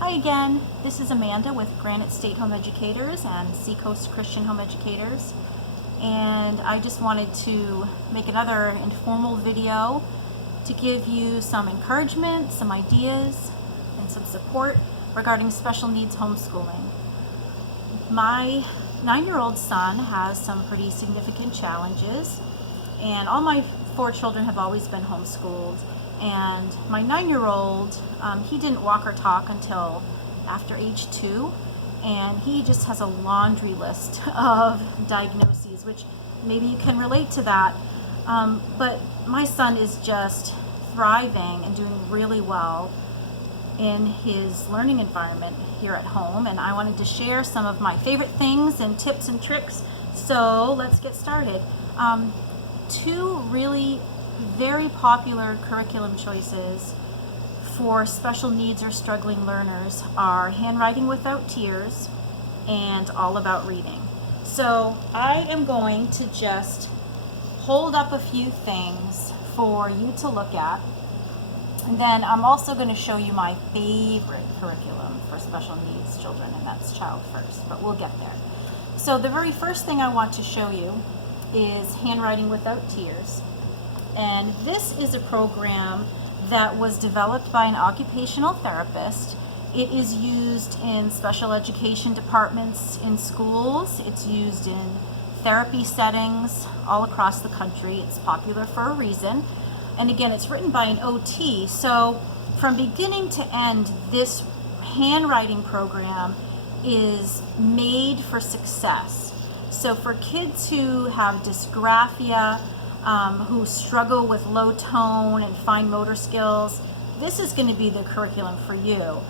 Hi again, this is Amanda with Granite State Home Educators and Seacoast Christian Home Educators, and I just wanted to make another informal video to give you some encouragement, some ideas, and some support regarding special needs homeschooling. My 9-year-old son has some pretty significant challenges, and all my 4 children have always been homeschooled. And my 9-year-old, he didn't walk or talk until after age 2, and he just has a laundry list of diagnoses, which maybe you can relate to that. But my son is just thriving and doing really well in his learning environment here at home, and I wanted to share some of my favorite things and tips and tricks. So let's get started. 2 really very popular curriculum choices for special needs or struggling learners are Handwriting Without Tears and All About Reading. So I am going to just hold up a few things for you to look at, and then I'm also going to show you my favorite curriculum for special needs children, and that's Child First, but we'll get there. So the very first thing I want to show you is Handwriting Without Tears. And this is a program that was developed by an occupational therapist. It is used in special education departments in schools. It's used in therapy settings all across the country. It's popular for a reason. And again, it's written by an OT. So from beginning to end, this handwriting program is made for success. So for kids who have dysgraphia, who struggle with low tone and fine motor skills, this is going to be the curriculum for you.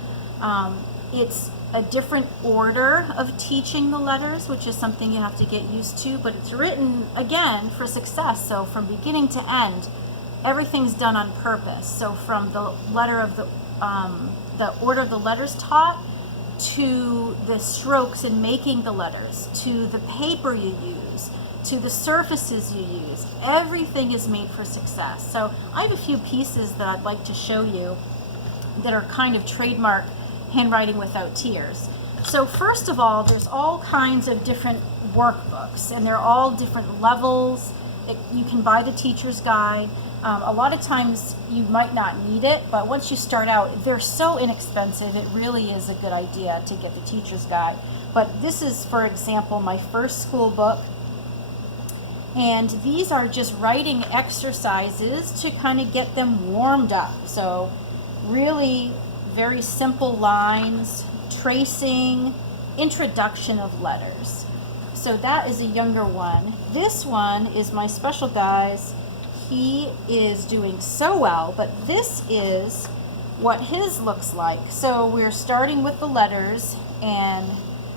It's a different order of teaching the letters, which is something you have to get used to, but it's written, again, for success. So from beginning to end, everything's done on purpose. So from the letter of the order of the letters taught, to the strokes in making the letters, to the paper you use, to the surfaces you use, everything is made for success. So I have a few pieces that I'd like to show you that are kind of trademark Handwriting Without Tears. So first of all, there's all kinds of different workbooks, and they're all different levels. You can buy the teacher's guide. A lot of times you might not need it, but once you start out, they're so inexpensive, it really is a good idea to get the teacher's guide. But this is, for example, my first school book. And these are just writing exercises to kind of get them warmed up. So really very simple lines, tracing, introduction of letters. So that is a younger one. This one is my special guy's. He is doing so well, but this is what his looks like. So we're starting with the letters, and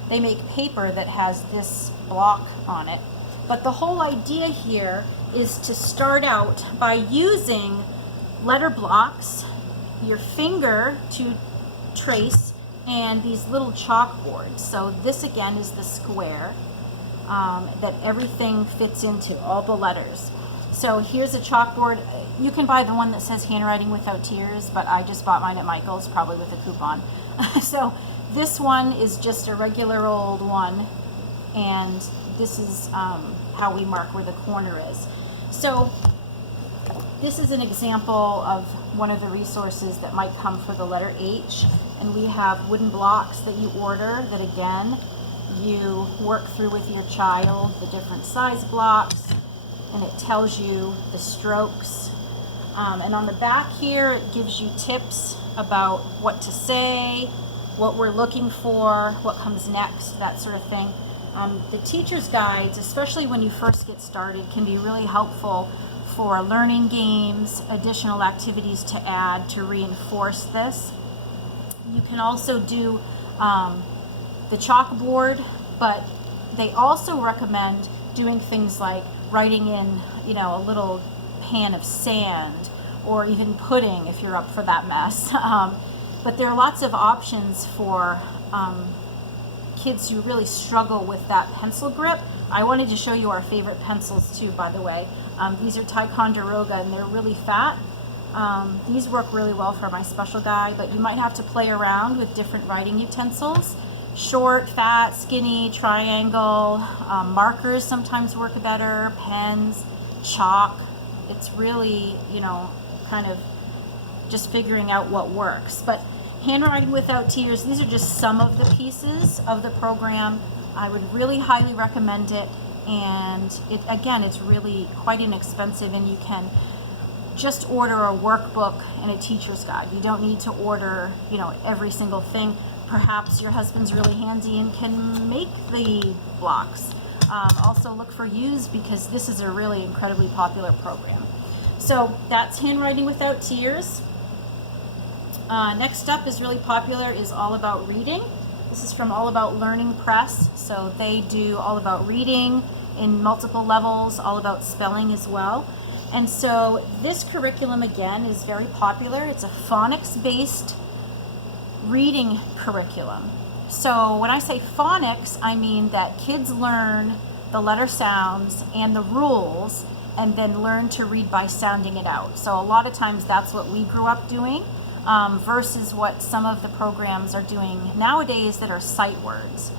they make paper that has this block on it. But the whole idea here is to start out by using letter blocks, your finger to trace, and these little chalkboards. So this again is the square that everything fits into, all the letters. So here's a chalkboard. You can buy the one that says Handwriting Without Tears, but I just bought mine at Michael's, probably with a coupon. So this one is just a regular old one, and this is how we mark where the corner is. So this is an example of one of the resources that might come for the letter H, and we have wooden blocks that you order that, again, you work through with your child, the different size blocks, and it tells you the strokes. And on the back here, it gives you tips about what to say, what we're looking for, what comes next, that sort of thing. The teacher's guides, especially when you first get started, can be really helpful for learning games, additional activities to add to reinforce this. You can also do the chalkboard, but they also recommend doing things like writing in, a little pan of sand, or even pudding if you're up for that mess. But there are lots of options for kids who really struggle with that pencil grip. I wanted to show you our favorite pencils too, by the way. These are Ticonderoga, and they're really fat. These work really well for my special guide, but you might have to play around with different writing utensils. Short, fat, skinny, triangle, markers sometimes work better, pens, chalk. It's really, kind of just figuring out what works. But Handwriting Without Tears, these are just some of the pieces of the program. I would really highly recommend it. And it's really quite inexpensive, and you can just order a workbook and a teacher's guide. You don't need to order, every single thing. Perhaps your husband's really handy and can make the blocks. Also look for used, because this is a really incredibly popular program. So that's Handwriting Without Tears. Next up is really popular, is All About Reading. This is from All About Learning Press. So they do all about reading in multiple levels, all about spelling as well. And so this curriculum, again, is very popular. It's a phonics-based reading curriculum. So when I say phonics, I mean that kids learn the letter sounds and the rules, and then learn to read by sounding it out. So a lot of times that's what we grew up doing, versus what some of the programs are doing nowadays that are sight words.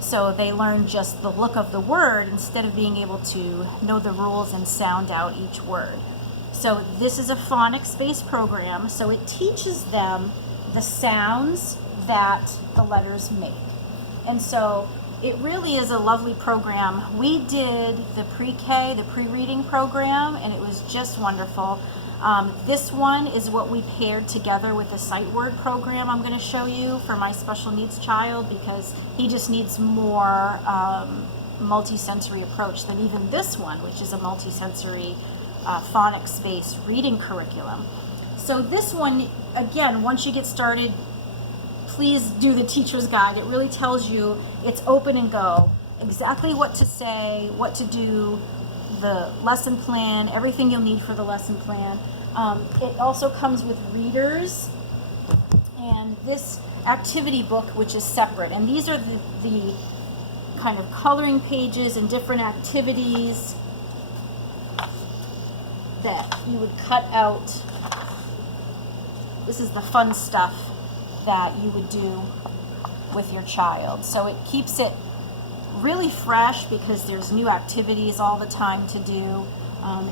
So they learn just the look of the word instead of being able to know the rules and sound out each word. So this is a phonics-based program, so it teaches them the sounds that the letters make. And so it really is a lovely program. We did the pre-K, the pre-reading program, and it was just wonderful. This one is what we paired together with the sight word program I'm going to show you for my special needs child, because he just needs more multi-sensory approach than even this one, which is a multi-sensory phonics-based reading curriculum. So this one, again, once you get started, please do the teacher's guide. It really tells you, it's open and go, exactly what to say, what to do, the lesson plan, everything you'll need for the lesson plan. It also comes with readers and this activity book, which is separate. And these are the kind of coloring pages and different activities that you would cut out. This is the fun stuff that you would do with your child. So it keeps it really fresh because there's new activities all the time to do.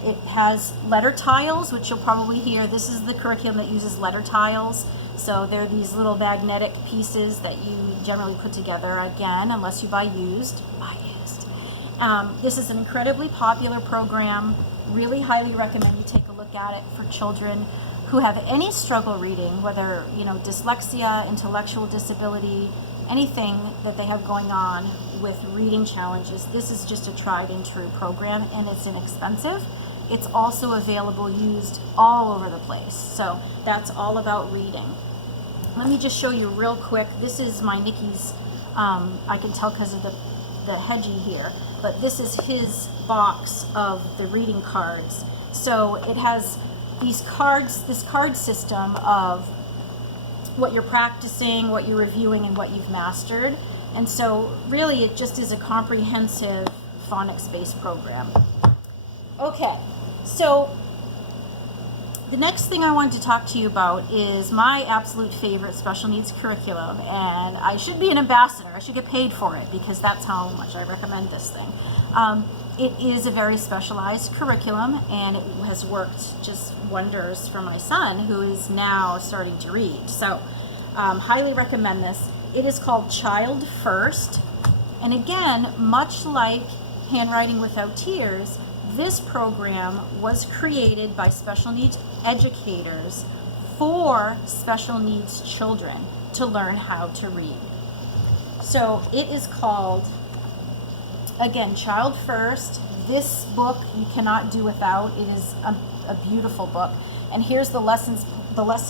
It has letter tiles, which you'll probably hear. This is the curriculum that uses letter tiles. So they're these little magnetic pieces that you generally put together, again, unless you buy used. This is an incredibly popular program. Really highly recommend you take a look at it for children who have any struggle reading, whether dyslexia, intellectual disability, anything that they have going on with reading challenges. This is just a tried and true program, and it's inexpensive. It's also available used all over the place. So that's All About Reading. Let me just show you real quick. This is my Nikki's, I can tell because of the hedgie here, but this is his box of the reading cards. So it has these cards, this card system of what you're practicing, what you're reviewing, and what you've mastered. And so really it just is a comprehensive phonics-based program. Okay, so the next thing I wanted to talk to you about is my absolute favorite special needs curriculum, and I should be an ambassador. I should get paid for it because that's how much I recommend this thing. It is a very specialized curriculum, and it has worked just wonders for my son, who is now starting to read. So highly recommend this. It is called Child First, and again, much like Handwriting Without Tears, this program was created by special needs educators for special needs children to learn how to read. So it is called, again, Child First. This book you cannot do without. It is a beautiful book. And here's the lesson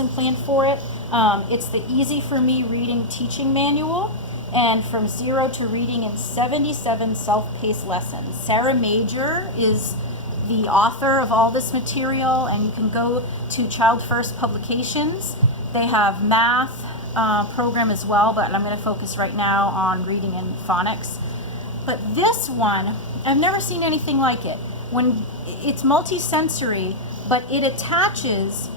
plan for it. It's the Easy for Me Reading Teaching Manual, and from 0 to reading in 77 self-paced lessons. Sarah Major is the author of all this material, and you can go to Child First Publications. They have math program as well, but I'm going to focus right now on reading and phonics. But this one, I've never seen anything like it. When it's multi-sensory, but it attaches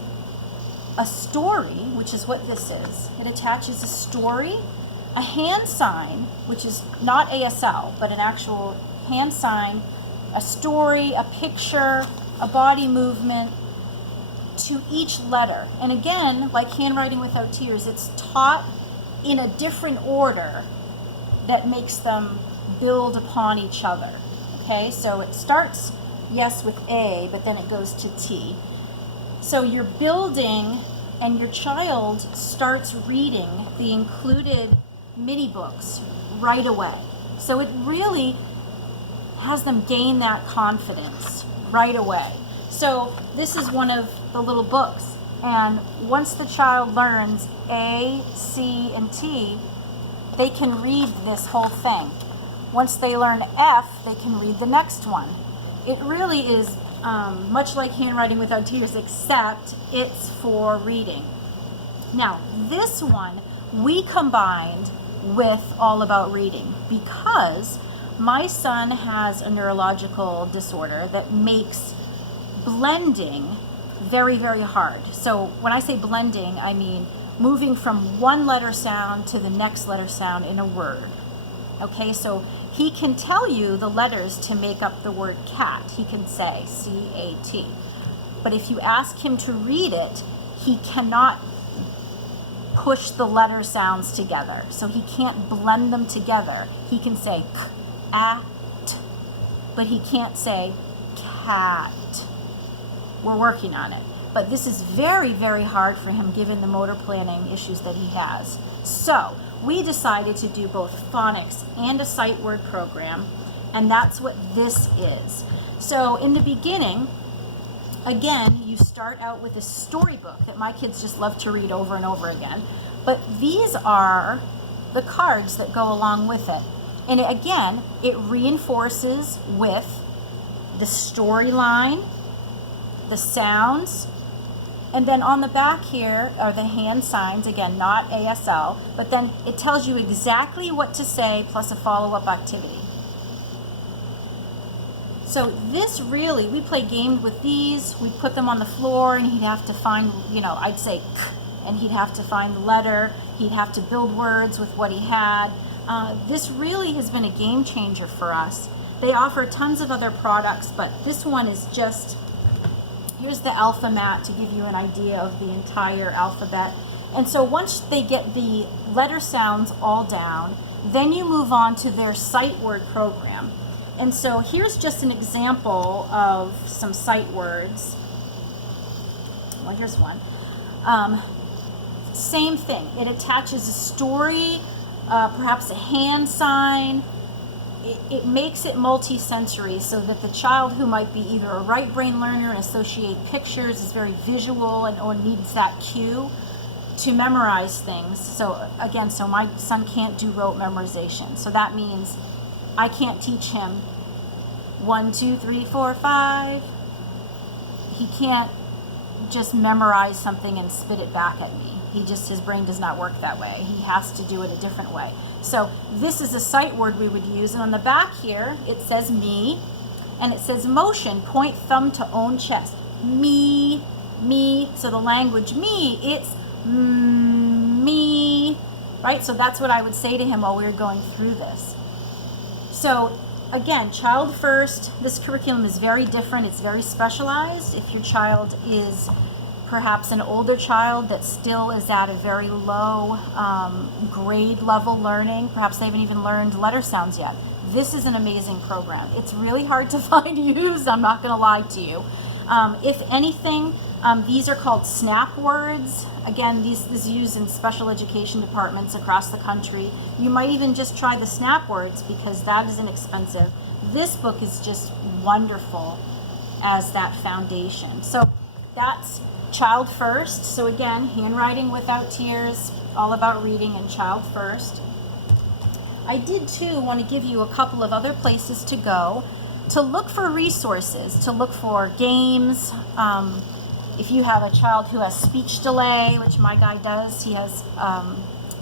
a story, which is what this is. It attaches a story, a hand sign, which is not ASL, but an actual hand sign, a story, a picture, a body movement to each letter. And again, like Handwriting Without Tears, it's taught in a different order that makes them build upon each other. Okay, so it starts, yes, with A, but then it goes to T. So you're building, and your child starts reading the included mini books right away. So it really has them gain that confidence right away. So this is one of the little books, and once the child learns A, C, and T, they can read this whole thing. Once they learn F, they can read the next one. It really is much like Handwriting Without Tears, except it's for reading. Now, this one we combined with All About Reading because my son has a neurological disorder that makes blending very, very hard. So when I say blending, I mean moving from one letter sound to the next letter sound in a word. Okay, so he can tell you the letters to make up the word cat. He can say C-A-T. But if you ask him to read it, he cannot push the letter sounds together. So he can't blend them together. He can say k-a-t, but he can't say cat. We're working on it. But this is very, very hard for him given the motor planning issues that he has. So we decided to do both phonics and a sight word program, and that's what this is. So in the beginning, again, you start out with a storybook that my kids just love to read over and over again. But these are the cards that go along with it. And again, it reinforces with the storyline, the sounds, and then on the back here are the hand signs, again, not ASL, but then it tells you exactly what to say plus a follow-up activity. So this really, we play games with these, we put them on the floor and he'd have to find, I'd say k, and he'd have to find the letter, he'd have to build words with what he had. This really has been a game changer for us. They offer tons of other products, but this one is just, here's the alphabet to give you an idea of the entire alphabet. And so once they get the letter sounds all down, then you move on to their sight word program. And so here's just an example of some sight words. Well, here's one. Same thing. It attaches a story, perhaps a hand sign. It makes it multi-sensory so that the child who might be either a right brain learner and associate pictures, is very visual and or needs that cue to memorize things. So again, so my son can't do rote memorization. So that means I can't teach him 1, 2, 3, 4, 5. He can't just memorize something and spit it back at me. His brain does not work that way. He has to do it a different way. So this is a sight word we would use. And on the back here, it says me, and it says motion, point thumb to own chest. Me, me. So the language me, it's me, right? So that's what I would say to him while we were going through this. So again, child first. This curriculum is very different. It's very specialized. If your child is perhaps an older child that still is at a very low grade level learning, perhaps they haven't even learned letter sounds yet, this is an amazing program. It's really hard to find used, I'm not going to lie to you. If anything, these are called snap words. Again, this is used in special education departments across the country. You might even just try the snap words because that is inexpensive. This book is just wonderful as that foundation. So that's Child First. So again, Handwriting Without Tears, All About Reading, and Child First. I did too want to give you a couple of other places to go to look for resources, to look for games. If you have a child who has speech delay, which my guy does, he has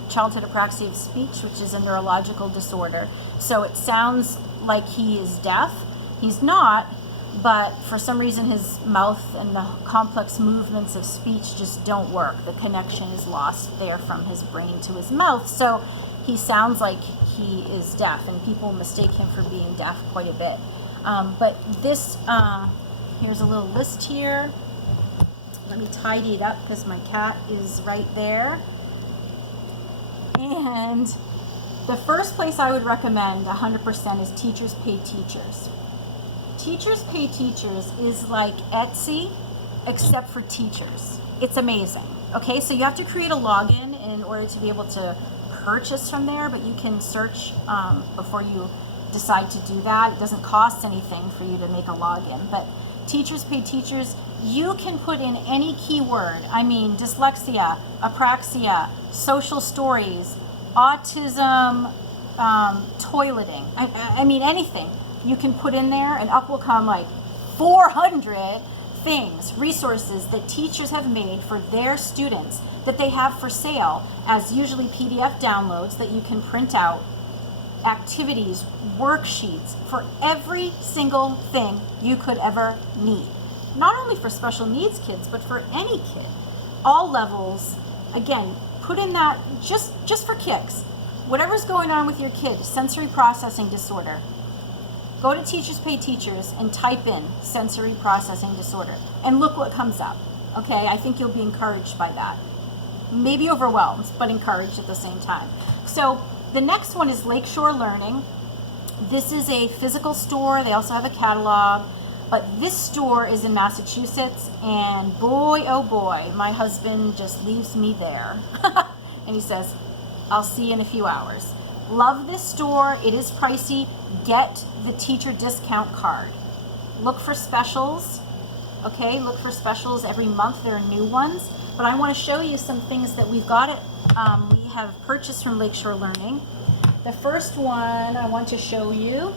childhood apraxia of speech, which is a neurological disorder. So it sounds like he is deaf. He's not, but for some reason his mouth and the complex movements of speech just don't work. The connection is lost there from his brain to his mouth, so he sounds like he is deaf, and people mistake him for being deaf quite a bit. But this, here's a little list here. Let me tidy it up because my cat is right there. And the first place I would recommend 100% is Teachers Pay Teachers. Teachers Pay Teachers is like Etsy, except for teachers. It's amazing. Okay, so you have to create a login in order to be able to purchase from there, but you can search before you decide to do that. It doesn't cost anything for you to make a login. But Teachers Pay Teachers, you can put in any keyword. I mean, dyslexia, apraxia, social stories, autism, toileting. I mean, anything you can put in there, and up will come like 400 things, resources that teachers have made for their students that they have for sale as usually PDF downloads that you can print out, activities, worksheets for every single thing you could ever need. Not only for special needs kids, but for any kid, all levels. Again, put in that just for kicks. Whatever's going on with your kid, sensory processing disorder, go to Teachers Pay Teachers and type in sensory processing disorder and look what comes up. Okay, I think you'll be encouraged by that. Maybe overwhelmed, but encouraged at the same time. So the next one is Lakeshore Learning. This is a physical store. They also have a catalog, but this store is in Massachusetts, and boy, oh boy, my husband just leaves me there. And he says, I'll see you in a few hours. Love this store. It is pricey. Get the teacher discount card. Look for specials. Okay, look for specials every month. There are new ones. But I want to show you some things that we've got we have purchased from Lakeshore Learning. The first one I want to show you.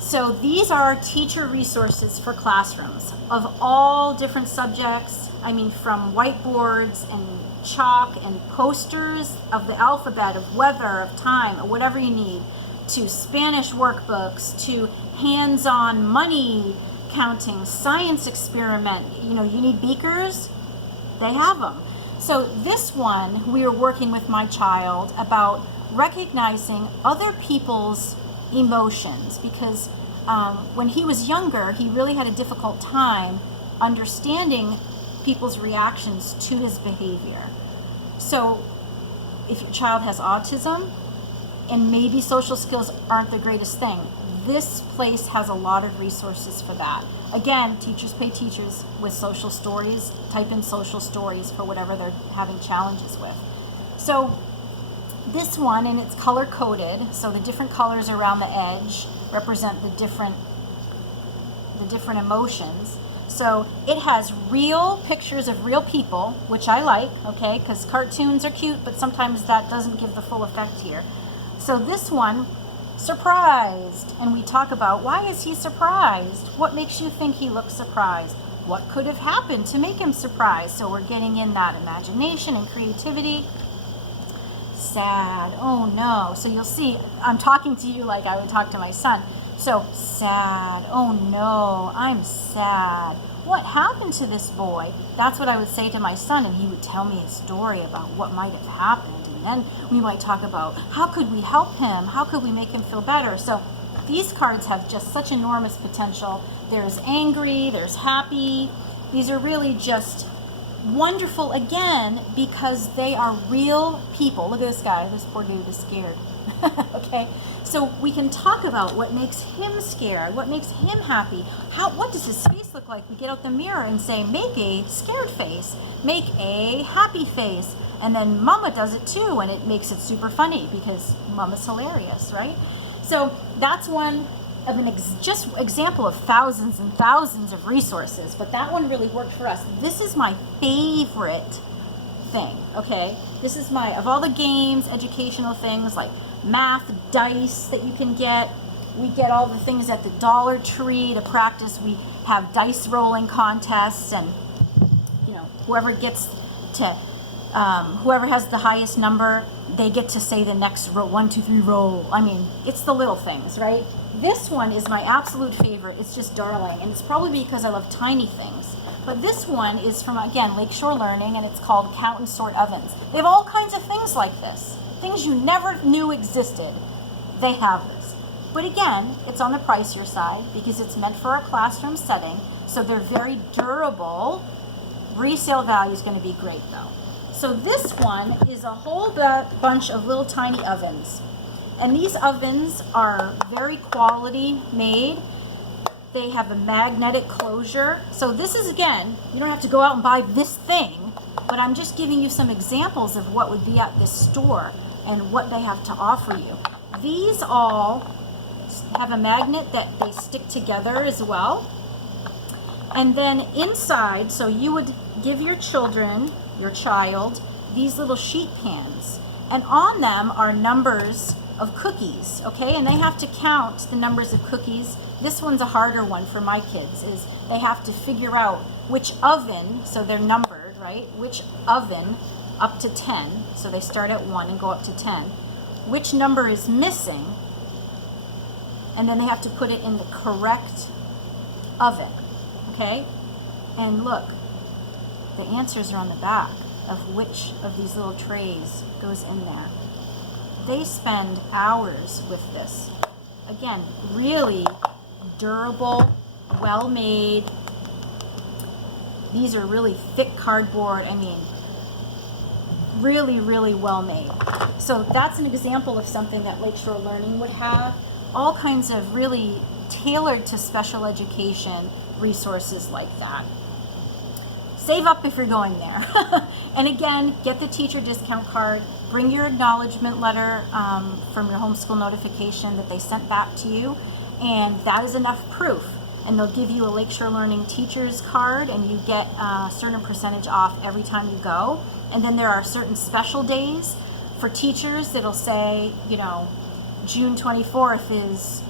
So these are teacher resources for classrooms of all different subjects. I mean, from whiteboards and chalk and posters of the alphabet, of weather, of time, or whatever you need, to Spanish workbooks, to hands-on money counting, science experiment. You know, you need beakers, they have them. So this one, we are working with my child about recognizing other people's emotions, because when he was younger, he really had a difficult time understanding people's reactions to his behavior. So if your child has autism and maybe social skills aren't the greatest thing, this place has a lot of resources for that. Again, Teachers Pay Teachers with social stories. Type in social stories for whatever they're having challenges with. So this one, and it's color coded, so the different colors around the edge represent the different emotions. So it has real pictures of real people, which I like, okay, because cartoons are cute, but sometimes that doesn't give the full effect here. So this one, surprised, and we talk about, why is he surprised? What makes you think he looks surprised? What could have happened to make him surprised? So we're getting in that imagination and creativity. Sad, oh no. So you'll see, I'm talking to you like I would talk to my son. So sad, oh no, I'm sad. What happened to this boy? That's what I would say to my son, and he would tell me a story about what might have happened. And then we might talk about, how could we help him? How could we make him feel better? So these cards have just such enormous potential. There's angry, there's happy. These are really just wonderful, again, because they are real people. Look at this guy. This poor dude is scared. Okay, so we can talk about what makes him scared, what makes him happy. What does his face look like? We get out the mirror and say, make a scared face, make a happy face, and then Mama does it too, and it makes it super funny because Mama's hilarious, right? So that's one of an just example of thousands and thousands of resources, but that one really worked for us. This is my favorite thing, okay? This is of all the games, educational things like math, dice that you can get. We get all the things at the Dollar Tree to practice. We have dice rolling contests, and you know, whoever gets to whoever has the highest number, they get to say the next row, 1, 2, 3, roll. I mean, it's the little things, right? This one is my absolute favorite. It's just darling, and it's probably because I love tiny things. But this one is from, again, Lakeshore Learning, and it's called Count and Sort Ovens. They have all kinds of things like this. Things you never knew existed. They have this. But again, it's on the pricier side because it's meant for a classroom setting, so they're very durable. Resale value is going to be great though. So this one is a whole bunch of little tiny ovens. And these ovens are very quality made. They have a magnetic closure. So this is, again, you don't have to go out and buy this thing, but I'm just giving you some examples of what would be at this store and what they have to offer you. These all have a magnet that they stick together as well. And then inside, so you would give your child, these little sheet pans. And on them are numbers of cookies, okay? And they have to count the numbers of cookies. This one's a harder one for my kids, is they have to figure out which oven, so they're numbered, right? Which oven up to 10, so they start at 1 and go up to 10. Which number is missing, and then they have to put it in the correct oven, okay? And look, the answers are on the back of which of these little trays goes in there. They spend hours with this. Again, really durable, well made. These are really thick cardboard. I mean, really, really well made. So that's an example of something that Lakeshore Learning would have. All kinds of really tailored to special education resources like that. Save up if you're going there. And again, get the teacher discount card. Bring your acknowledgement letter from your homeschool notification that they sent back to you, and that is enough proof. And they'll give you a Lakeshore Learning teacher's card, and you get a certain percentage off every time you go. And then there are certain special days for teachers that'll say, you know, June 24th is,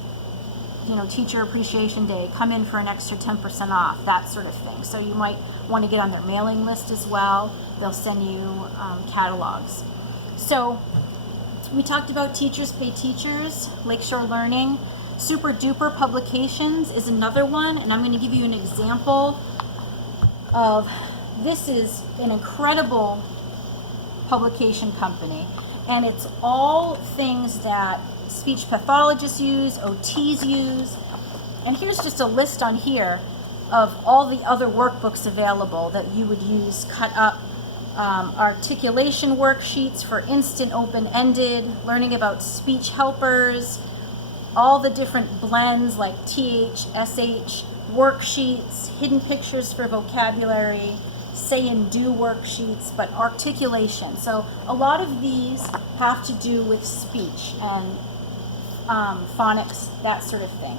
you know, Teacher Appreciation Day. Come in for an extra 10% off, that sort of thing. So you might want to get on their mailing list as well. They'll send you catalogs. So we talked about Teachers Pay Teachers, Lakeshore Learning. Super Duper Publications is another one, and I'm going to give you an example of, this is an incredible publication company, and it's all things that speech pathologists use, OTs use, and here's just a list on here of all the other workbooks available that you would use, cut up. Articulation worksheets for instant open-ended, learning about speech helpers, all the different blends like TH, SH, worksheets, hidden pictures for vocabulary, say and do worksheets, but articulation. So a lot of these have to do with speech and phonics, that sort of thing.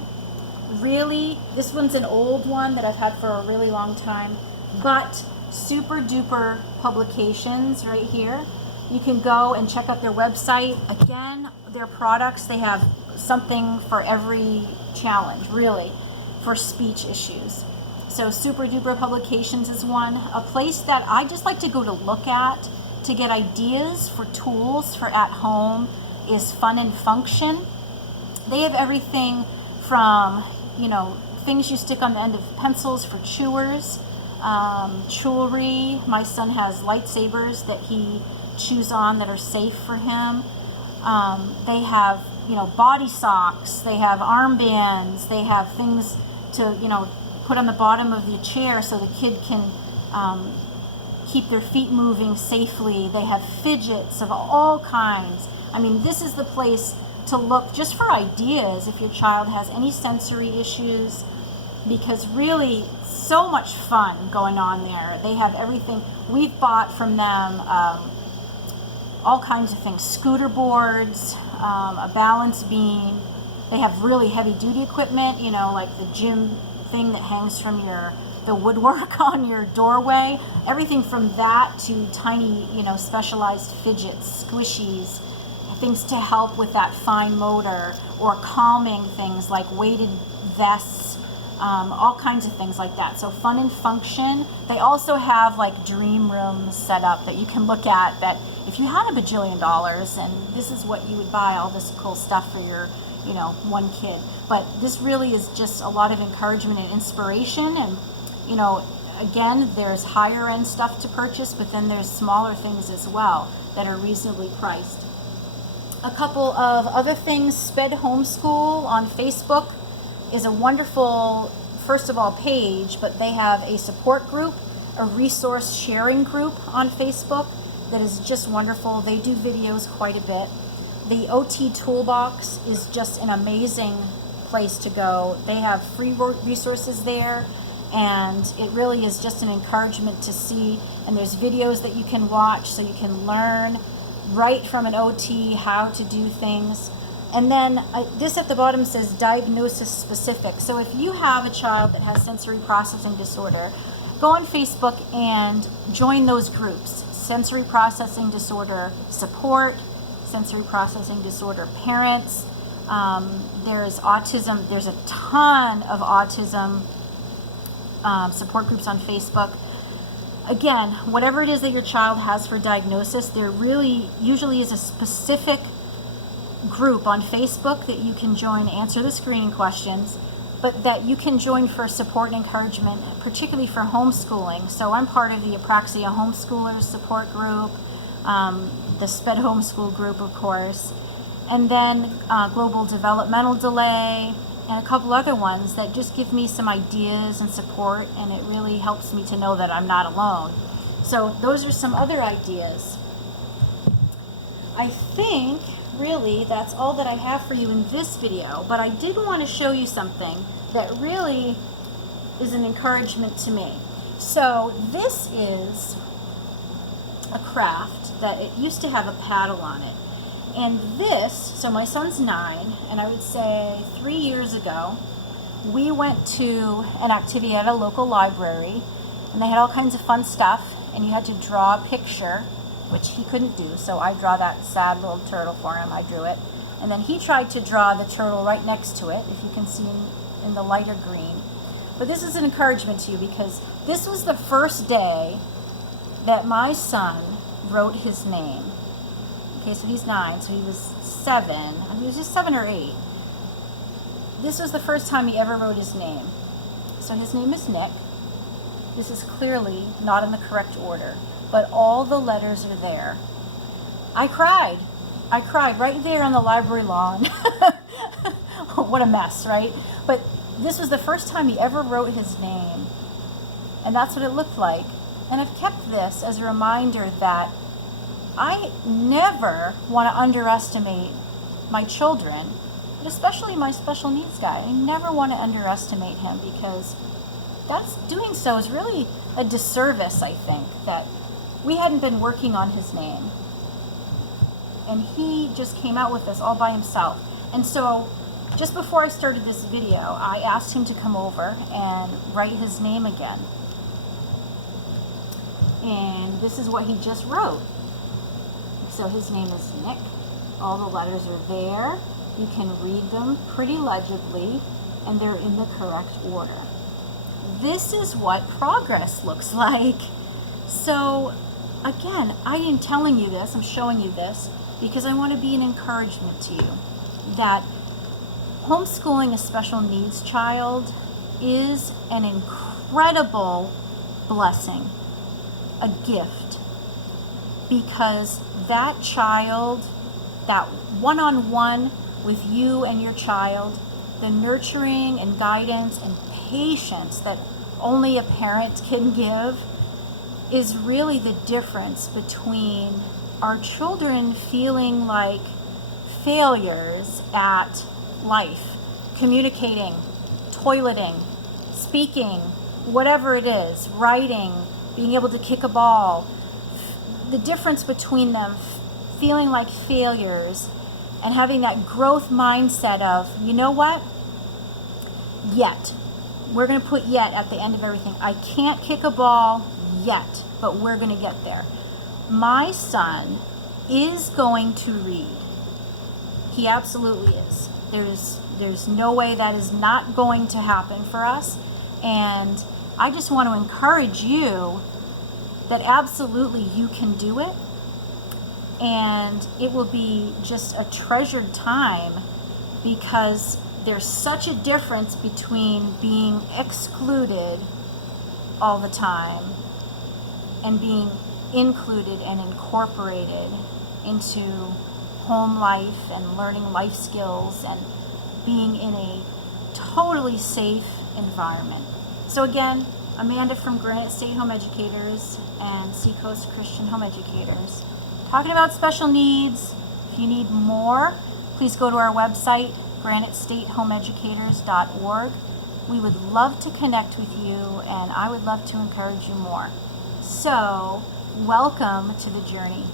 Really, this one's an old one that I've had for a really long time, but Super Duper Publications right here. You can go and check out their website. Again, their products, they have something for every challenge, really, for speech issues. So Super Duper Publications is one. A place that I just like to go to look at to get ideas for tools for at home is Fun and Function. They have everything from, you know, things you stick on the end of pencils for chewers, jewelry. My son has lightsabers that he chews on that are safe for him. They have, you know, body socks, they have armbands, they have things to, you know, put on the bottom of your chair so the kid can keep their feet moving safely. They have fidgets of all kinds. I mean, this is the place to look just for ideas if your child has any sensory issues, because really so much fun going on there. They have everything. We've bought from them all kinds of things, scooter boards, a balance beam. They have really heavy duty equipment, you know, like the gym thing that hangs from the woodwork on your doorway. Everything from that to tiny, you know, specialized fidgets, squishies, things to help with that fine motor, or calming things like weighted vests, all kinds of things like that. So fun and function. They also have like dream rooms set up that you can look at, that if you had $1 bajillion and this is what you would buy, all this cool stuff for your, one kid. But this really is just a lot of encouragement and inspiration. And, again, there's higher end stuff to purchase, but then there's smaller things as well that are reasonably priced. A couple of other things: Sped Homeschool on Facebook is a wonderful, first of all, page, but they have a support group, a resource sharing group on Facebook that is just wonderful. They do videos quite a bit. The OT Toolbox is just an amazing place to go. They have free resources there, and it really is just an encouragement to see. And there's videos that you can watch so you can learn right from an OT how to do things. And then this at the bottom says diagnosis specific. So if you have a child that has sensory processing disorder, go on Facebook and join those groups: sensory processing disorder support, sensory processing disorder parents. There's autism. There's a ton of autism support groups on Facebook. Again, whatever it is that your child has for diagnosis, there really usually is a specific group on Facebook that you can join, answer the screening questions, but that you can join for support and encouragement, particularly for homeschooling. So I'm part of the Apraxia Homeschoolers support group, the Sped Homeschool group, of course, and then Global Developmental Delay, and a couple other ones that just give me some ideas and support, and it really helps me to know that I'm not alone. So those are some other ideas. I think really that's all that I have for you in this video, but I did want to show you something that really is an encouragement to me. So this is a craft that it used to have a paddle on it. And this, so my son's 9, and I would say 3 years ago, we went to an activity at a local library, and they had all kinds of fun stuff, and you had to draw a picture, which he couldn't do, so I draw that sad little turtle for him. I drew it. And then he tried to draw the turtle right next to it, if you can see in the lighter green. But this is an encouragement to you, because this was the first day that my son wrote his name. Okay, so he's 9, so he was 7. He was just 7 or 8. This was the first time he ever wrote his name. So his name is Nick. This is clearly not in the correct order, but all the letters are there. I cried. I cried right there on the library lawn. What a mess, right? But this was the first time he ever wrote his name, and that's what it looked like. And I've kept this as a reminder that I never want to underestimate my children, but especially my special needs guy. I never want to underestimate him, because doing so is really a disservice, I think, that we hadn't been working on his name. And he just came out with this all by himself. And so just before I started this video, I asked him to come over and write his name again. And this is what he just wrote. So his name is Nick. All the letters are there. You can read them pretty legibly, and they're in the correct order. This is what progress looks like. So again, I am telling you this, I'm showing you this, because I want to be an encouragement to you that homeschooling a special needs child is an incredible blessing, a gift, because that child, that one-on-one with you and your child, the nurturing and guidance and patience that only a parent can give, is really the difference between our children feeling like failures at life, communicating, toileting, speaking, whatever it is, writing, being able to kick a ball. The difference between them feeling like failures and having that growth mindset of, you know what? Yet. We're going to put yet at the end of everything. I can't kick a ball yet, but we're going to get there. My son is going to read. He absolutely is. There's no way that is not going to happen for us. And I just want to encourage you that absolutely you can do it. And it will be just a treasured time, because there's such a difference between being excluded all the time and being included and incorporated into home life and learning life skills and being in a totally safe environment. So again, Amanda from Granite State Home Educators and Seacoast Christian Home Educators, talking about special needs. If you need more, please go to our website, granitestatehomeeducators.org. We would love to connect with you, and I would love to encourage you more. So, welcome to the journey.